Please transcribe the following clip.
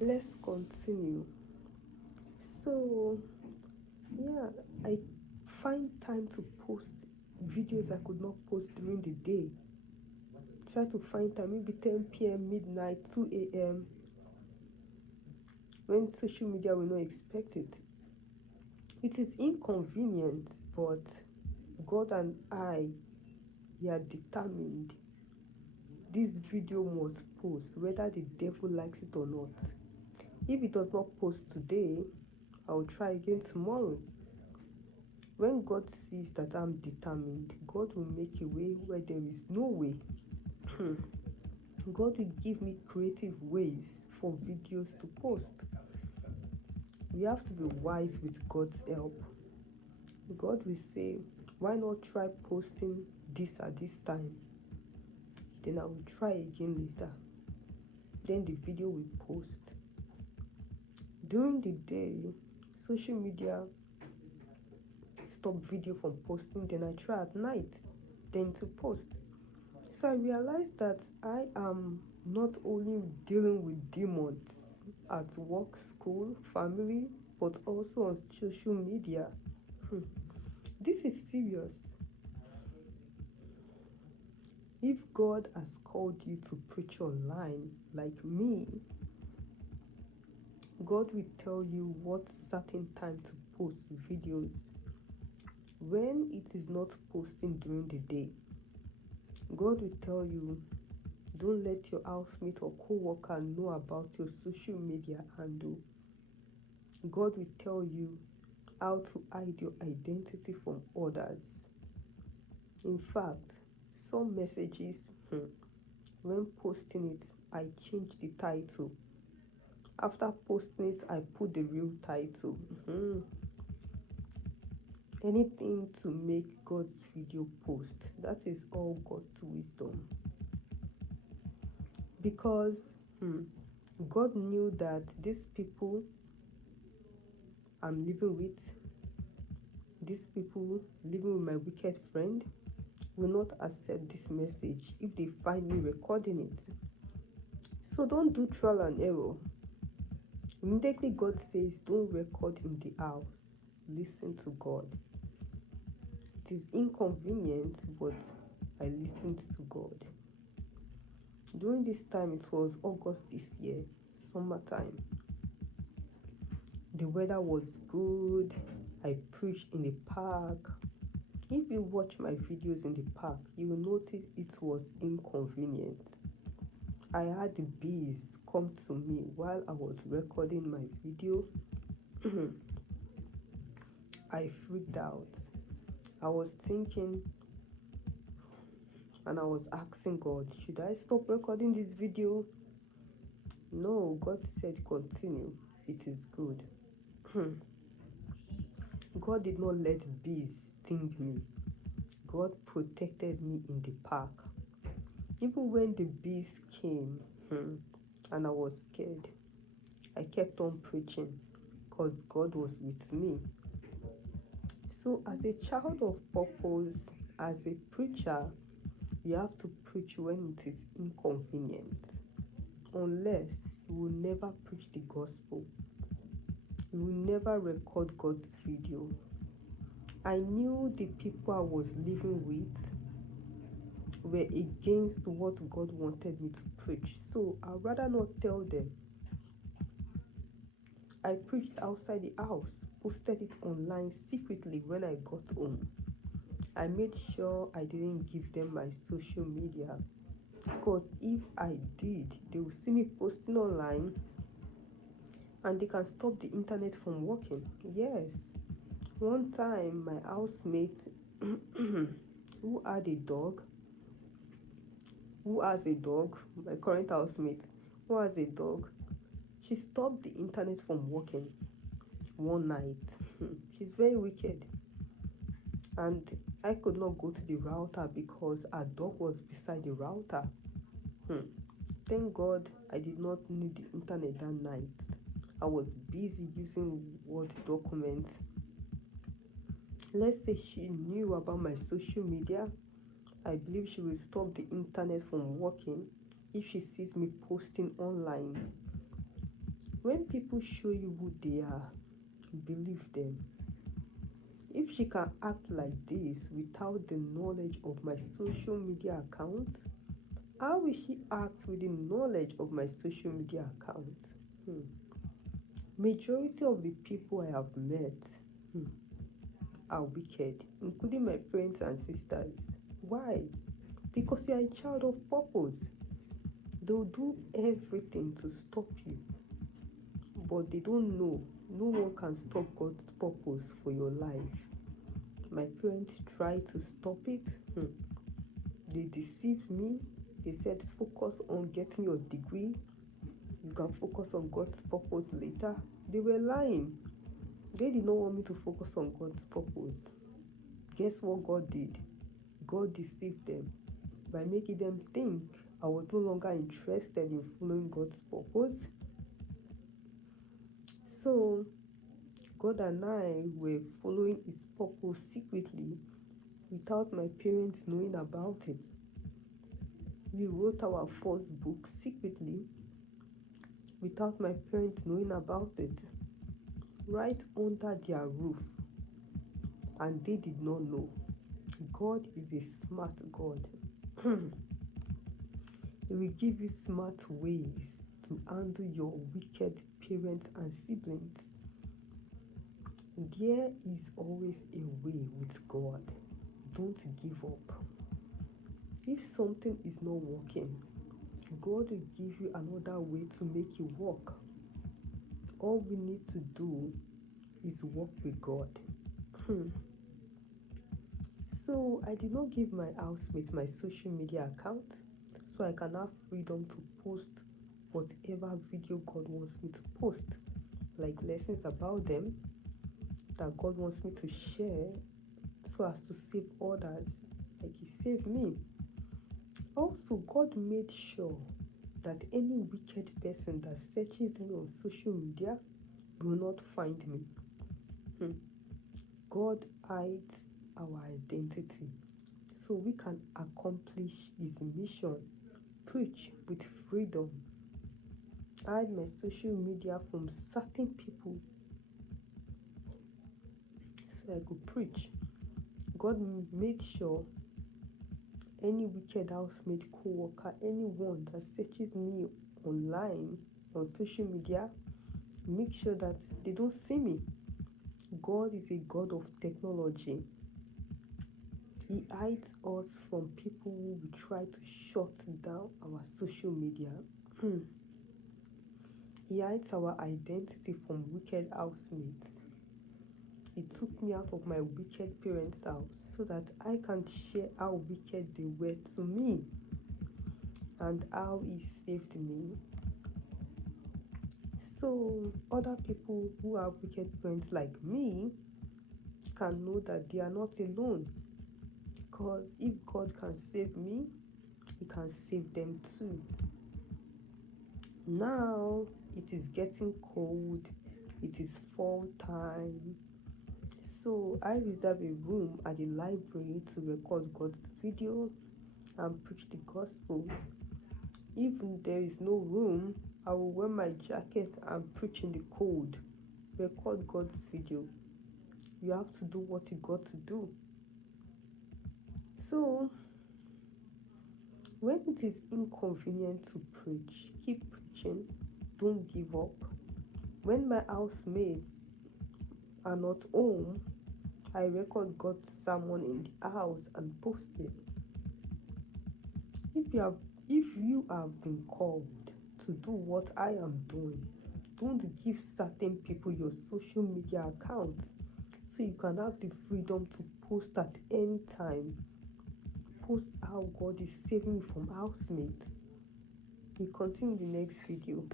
let's continue. So, yeah, I find time to post videos I could not post during the day. Try to find time, maybe 10 p.m., midnight, 2 a.m., when social media will not expect it. It is inconvenient, but God and I, we are determined. This video must post, whether the devil likes it or not. If it does not post today, I will try again tomorrow. When God sees that I'm determined, God will make a way where there is no way. God will give me creative ways for videos to post. We have to be wise with God's help. God will say, why not try posting this at this time? Then I will try again later. Then the video will post. During the day, social media stop video from posting, then I try at night then to post. So I realized that I am not only dealing with demons at work, school, family, but also on social media. This is serious. If God has called you to preach online, like me, God will tell you what certain time to post videos. When it is not posting during the day, God will tell you, don't let your housemate or co-worker know about your social media handle. God will tell you how to hide your identity from others. In fact, some messages, when posting it, I changed the title. After posting it, I put the real title. Anything to make God's video post. That is all God's wisdom. Because God knew that these people I'm living with, these people living with my wicked friend, will not accept this message if they find me recording it. So don't do trial and error. Immediately God says, don't record in the house. Listen to God. It is inconvenient, but I listened to God. During this time, it was August this year, summertime. The weather was good. I preached in the park. If you watch my videos in the park, you will notice it was inconvenient. I had the bees come to me while I was recording my video. I freaked out. I was thinking and I was asking God, should I stop recording this video? No, God said continue. It is good. God did not let bees sting me. God protected me in the park. Even when the bees came and I was scared, I kept on preaching because God was with me. So as a child of purpose, as a preacher, you have to preach when it is inconvenient. Unless you will never preach the gospel. You will never record God's video. I knew the people I was living with were against what God wanted me to preach. So I'd rather not tell them. I preached outside the house, posted it online secretly when I got home. I made sure I didn't give them my social media, because if I did, they will see me posting online and they can stop the internet from working. Yes. One time, my housemate who has a dog, my current housemate who has a dog, she stopped the internet from working one night. She's very wicked. And I could not go to the router because our dog was beside the router. Thank God I did not need the internet that night. I was busy using Word documents. Let's say she knew about my social media. I believe she will stop the internet from working if she sees me posting online. people show you who they are, believe them. If she can act like this without the knowledge of my social media account, how will she act with the knowledge of my social media account? Majority of the people I have met are wicked, including my parents and sisters. Why? Because you are a child of purpose. They'll do everything to stop you, but they don't know no one can stop God's purpose for your life. My parents tried to stop it. They deceived me. They said, focus on getting your degree. You can focus on God's purpose later. They were lying. They did not want me to focus on God's purpose. Guess what God did? God deceived them by making them think I was no longer interested in following God's purpose. So God and I were following His purpose secretly without my parents knowing about it. We wrote our first book secretly without my parents knowing about it, right under their roof, and they did not know. God is a smart God. He will give you smart ways to handle your wicked parents and siblings. There is always a way with God. Don't give up. If something is not working, God will give you another way to make it work. All we need to do is work with God. So I did not give my housemate my social media account, so I can have freedom to post whatever video God wants me to post, like lessons about them that God wants me to share so as to save others like He saved me. Also, God made sure that any wicked person that searches me on social media will not find me. God hides our identity so we can accomplish His mission. Preach with freedom. Hide my social media from certain people so I could preach. God made sure any wicked housemate, co-worker, anyone that searches me online on social media, make sure that they don't see me. God is a God of technology. He hides us from people who will try to shut down our social media. He hides our identity from wicked housemates. He took me out of my wicked parents' house so that I can share how wicked they were to me and how He saved me. So other people who have wicked parents like me can know that they are not alone. Because if God can save me, He can save them too. Now it is getting cold. It is fall time. So I reserve a room at the library to record God's video and preach the gospel. If there is no room, I will wear my jacket and preach in the cold. Record God's video. You have to do what you got to do. So when it is inconvenient to preach, keep preaching. Don't give up. When my housemates are not home, I record God's sermon in the house and post it. If you have been called to do what I am doing, don't give certain people your social media accounts so you can have the freedom to post at any time. Post how God is saving you from housemates. We continue in the next video.